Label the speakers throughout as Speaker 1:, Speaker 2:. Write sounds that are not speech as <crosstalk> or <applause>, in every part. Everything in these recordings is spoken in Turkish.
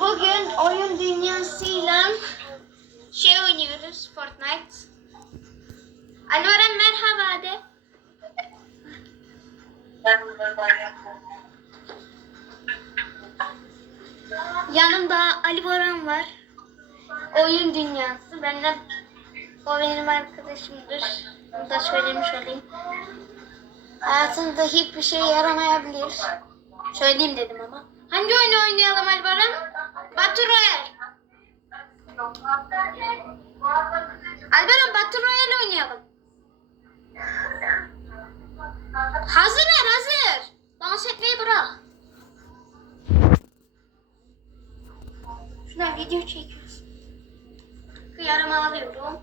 Speaker 1: Bugün oyun dünyasıyla şey oynuyoruz Fortnite. Alvaren merhaba de. Yanımda Ali Boran var. Oyun dünyası. Benden o benim arkadaşımdır. Bunu da söylemiş olayım. Hayatında hiçbir şey yaramayabilir. Söyleyeyim dedim ama. Hangi oyunu oynayalım Ali Boran? Battle Royale. Alberan Battle Royale oynayalım. Hazırlar hazır. Dans etmeyi bırak. Şuna video çekiyoruz. Kıyarımı alıyorum.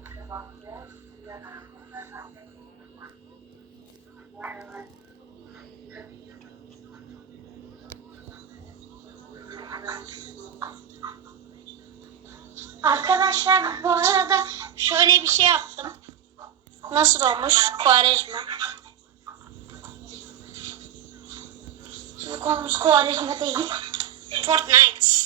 Speaker 1: Arkadaşlar bu arada şöyle bir şey yaptım. Nasıl olmuş? Kuarejma. Şimdi konumuz Kuarejma değil. Fortnite.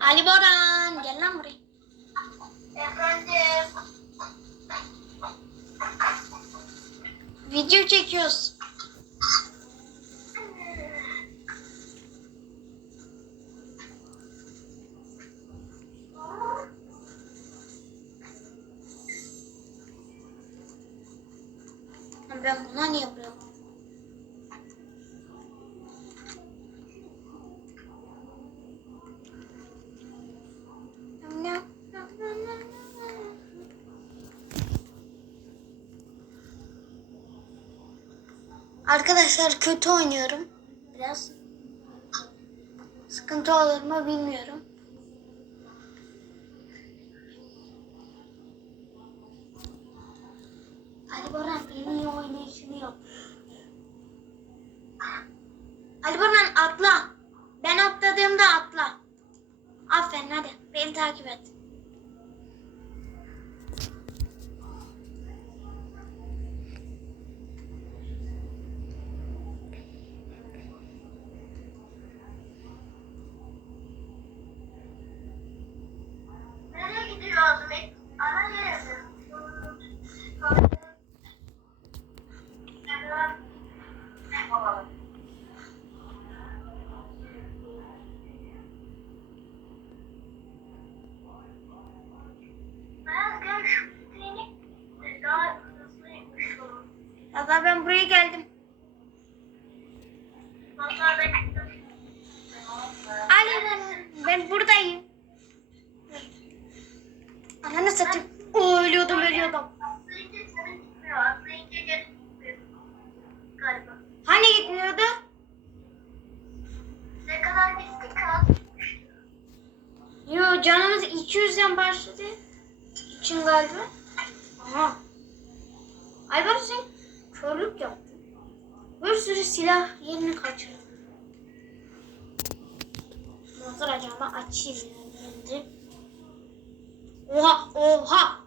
Speaker 1: Ali Boran gel lan buraya.
Speaker 2: Efendim.
Speaker 1: Video çekiyoruz. Ben buna niye vuruyorum? Arkadaşlar kötü oynuyorum. Biraz. Sıkıntı olur mu bilmiyorum. Ali Boran en iyi oynayışını yap.
Speaker 2: Gidiyoruz? Ana neresi? Beyaz gel şu seni daha hızlıymış olur.
Speaker 1: Valla ben buraya geldim.
Speaker 2: Vallahi ben
Speaker 1: Ali ben, ben buradayım. Ananı satayım. Oo, ölüyordum ölüyordum. Hani gitmiyordu?
Speaker 2: Ne kadar gittik kaldı.
Speaker 1: Yo canımız 200'den başladı. İçin galiba. Aha. Aybar sen körlük yaptın. Bir sürü silah yerini kaçırdın. Nazar acaba açayım yani. Oha oha.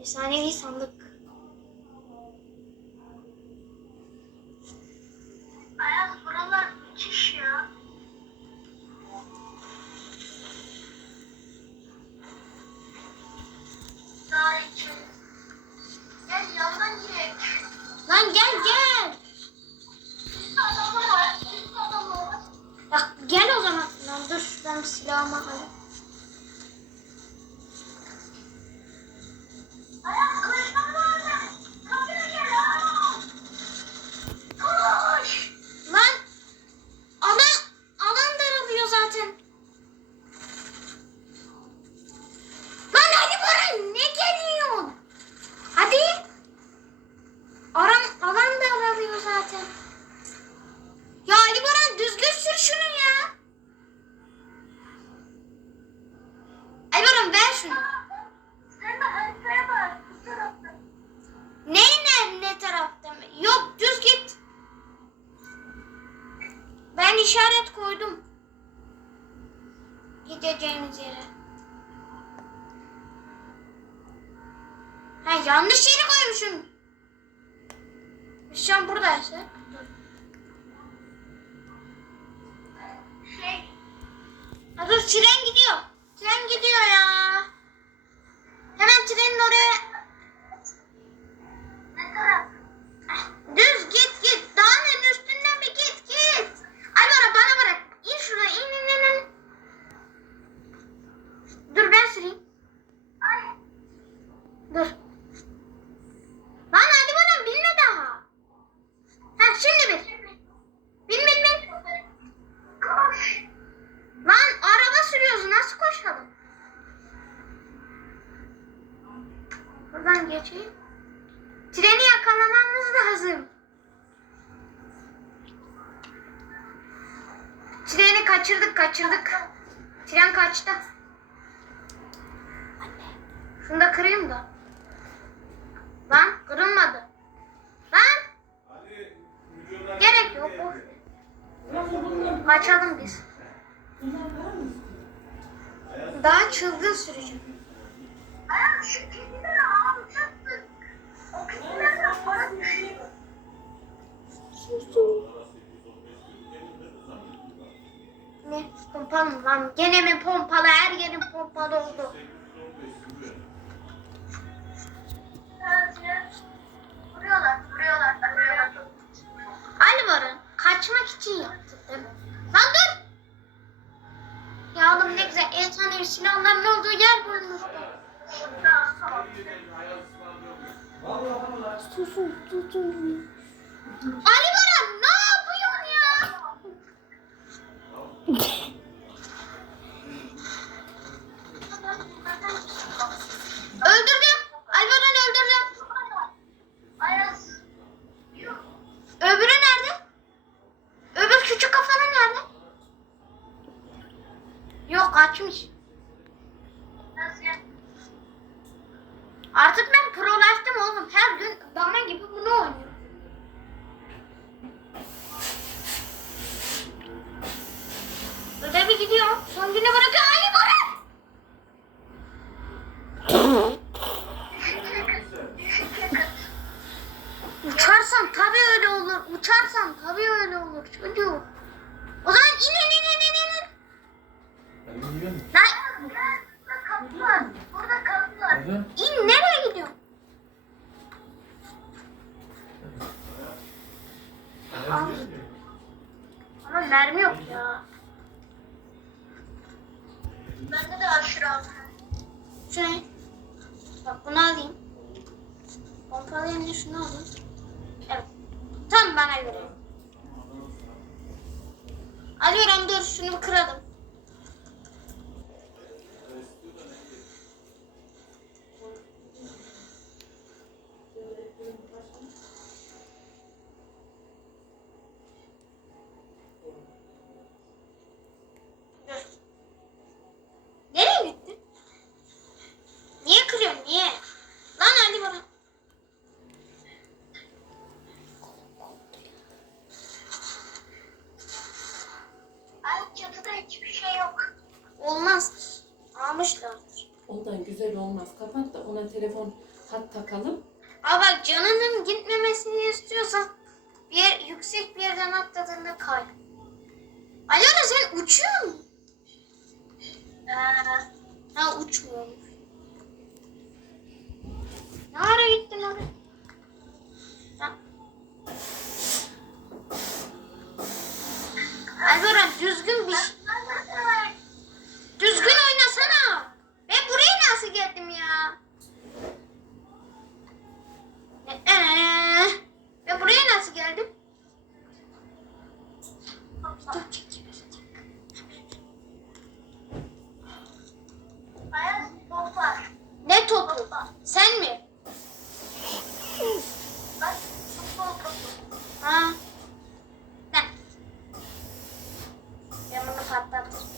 Speaker 1: Efsanevi sandık.
Speaker 2: zaten. Ya Ali Baran düzgün sür şunu
Speaker 1: ya.
Speaker 2: Ali
Speaker 1: Baran ver şunu. Sen de arkaya bak. Bu. Ne ne ne tarafta mı? Yok düz git. Ben işaret koydum. Gideceğimiz yere. Ha yanlış yere koymuşum. Şu an ha? Dur.
Speaker 2: Şey,
Speaker 1: Ha dur tren gidiyor. Tren gidiyor ya. Hemen trenin oraya
Speaker 2: ne taraf?
Speaker 1: Düz git git. Dağın üstünden bir git git. Alvaro bana bırak. İn şuraya in in in. in. Dur ben süreyim.
Speaker 2: Ay,
Speaker 1: Dur. Kaçırdık. Tren kaçtı. Şunu da kırayım da. Lan kırılmadı. Lan gerek yok. boş ver. Kaçalım biz. Daha çılgın süreceğim.
Speaker 2: Ay, şu kedileri alacaksın. O kedilerden para düşüyor.
Speaker 1: Ne? Pompalı lan? Gene mi pompalı? Her yerim pompalı oldu.
Speaker 2: Vuruyorlar,
Speaker 1: kaçmak için yaptık değil mi? Lan dur! Ya oğlum ne güzel efsanevi silahların olduğu yer bulmuştum.
Speaker 2: Şundan sonra.
Speaker 1: Alvaro ne yapıyorsun ya? <laughs> Öldürdüm. Alvaro'nu öldürdüm.
Speaker 2: Ayaz. Yok.
Speaker 1: Öbürü nerede? Öbür küçük kafanı nerede? Yok kaçmış.
Speaker 2: Nasıl ya?
Speaker 1: Artık ben prolaştım oğlum. Her gün dama gibi bunu oynuyorum. Ödevi gidiyor. Son güne bırakıyor. Ali Bora!
Speaker 2: Düşük yakıt.
Speaker 1: Uçarsan tabii öyle olur. Uçarsan tabii öyle olur çocuğum. O zaman in in in in in in. Lan
Speaker 2: Gel, burada kapı var. Burada kapı var.
Speaker 1: in nereye gidiyorsun? Al. Ama mermi yok ya.
Speaker 2: Bende de aşırı altı.
Speaker 1: Şu ne? Bak bunu alayım. Pompalı yerine şunu alayım. Evet. Tam bana göre. Alıyorum dur şunu kıralım. Dur. Nereye gittin? Niye kırıyorsun niye? Lan Ali bana.
Speaker 2: Ay çatıda hiçbir şey yok.
Speaker 1: Olmaz. Almışlardır.
Speaker 3: Ondan güzel olmaz. Kapat da ona telefon hat takalım.
Speaker 1: Ama bak canının gitmemesini istiyorsan bir yer, yüksek bir yerden atladığında kay. Alona sen uçuyor musun?
Speaker 2: Ee,
Speaker 1: Ha uçmuyormuş. Ne ara gittin oraya? Alvaro düzgün bir şey. Düzgün oynasana. Ben buraya nasıl geldim ya? Ee, ben buraya nasıl geldim? Ne topu? Sen mi?
Speaker 2: Bak futbol topu.
Speaker 1: Ha. Ne? Ben bunu patlattım.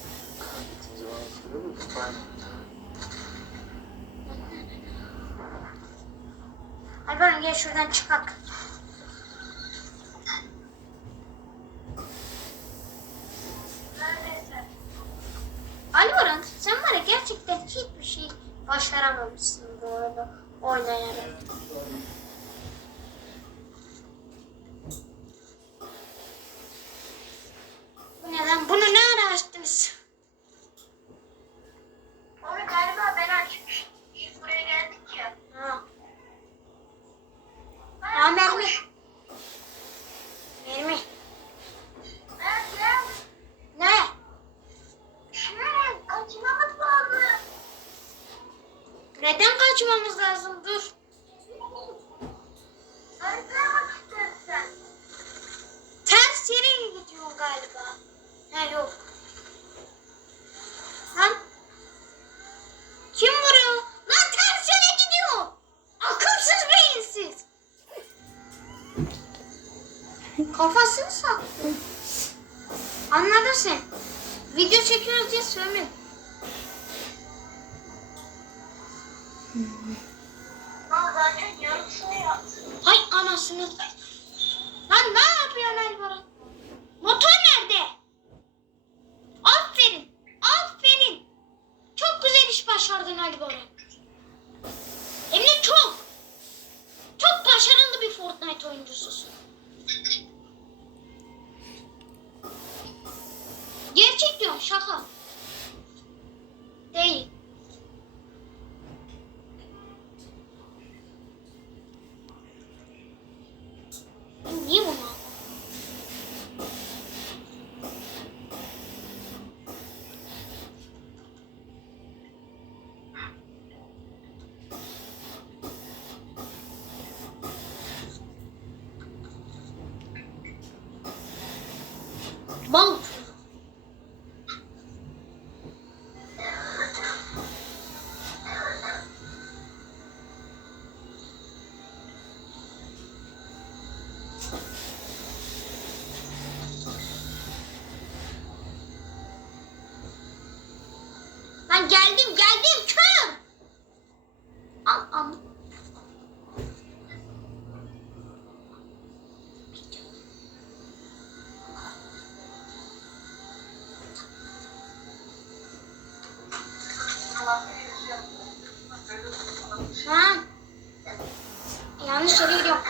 Speaker 1: Alperen gel şuradan çıkak. misin? Video çekiyoruz diye söylemedim. Geldim kız. Al al. Ha. Yanlış yere gidiyorum.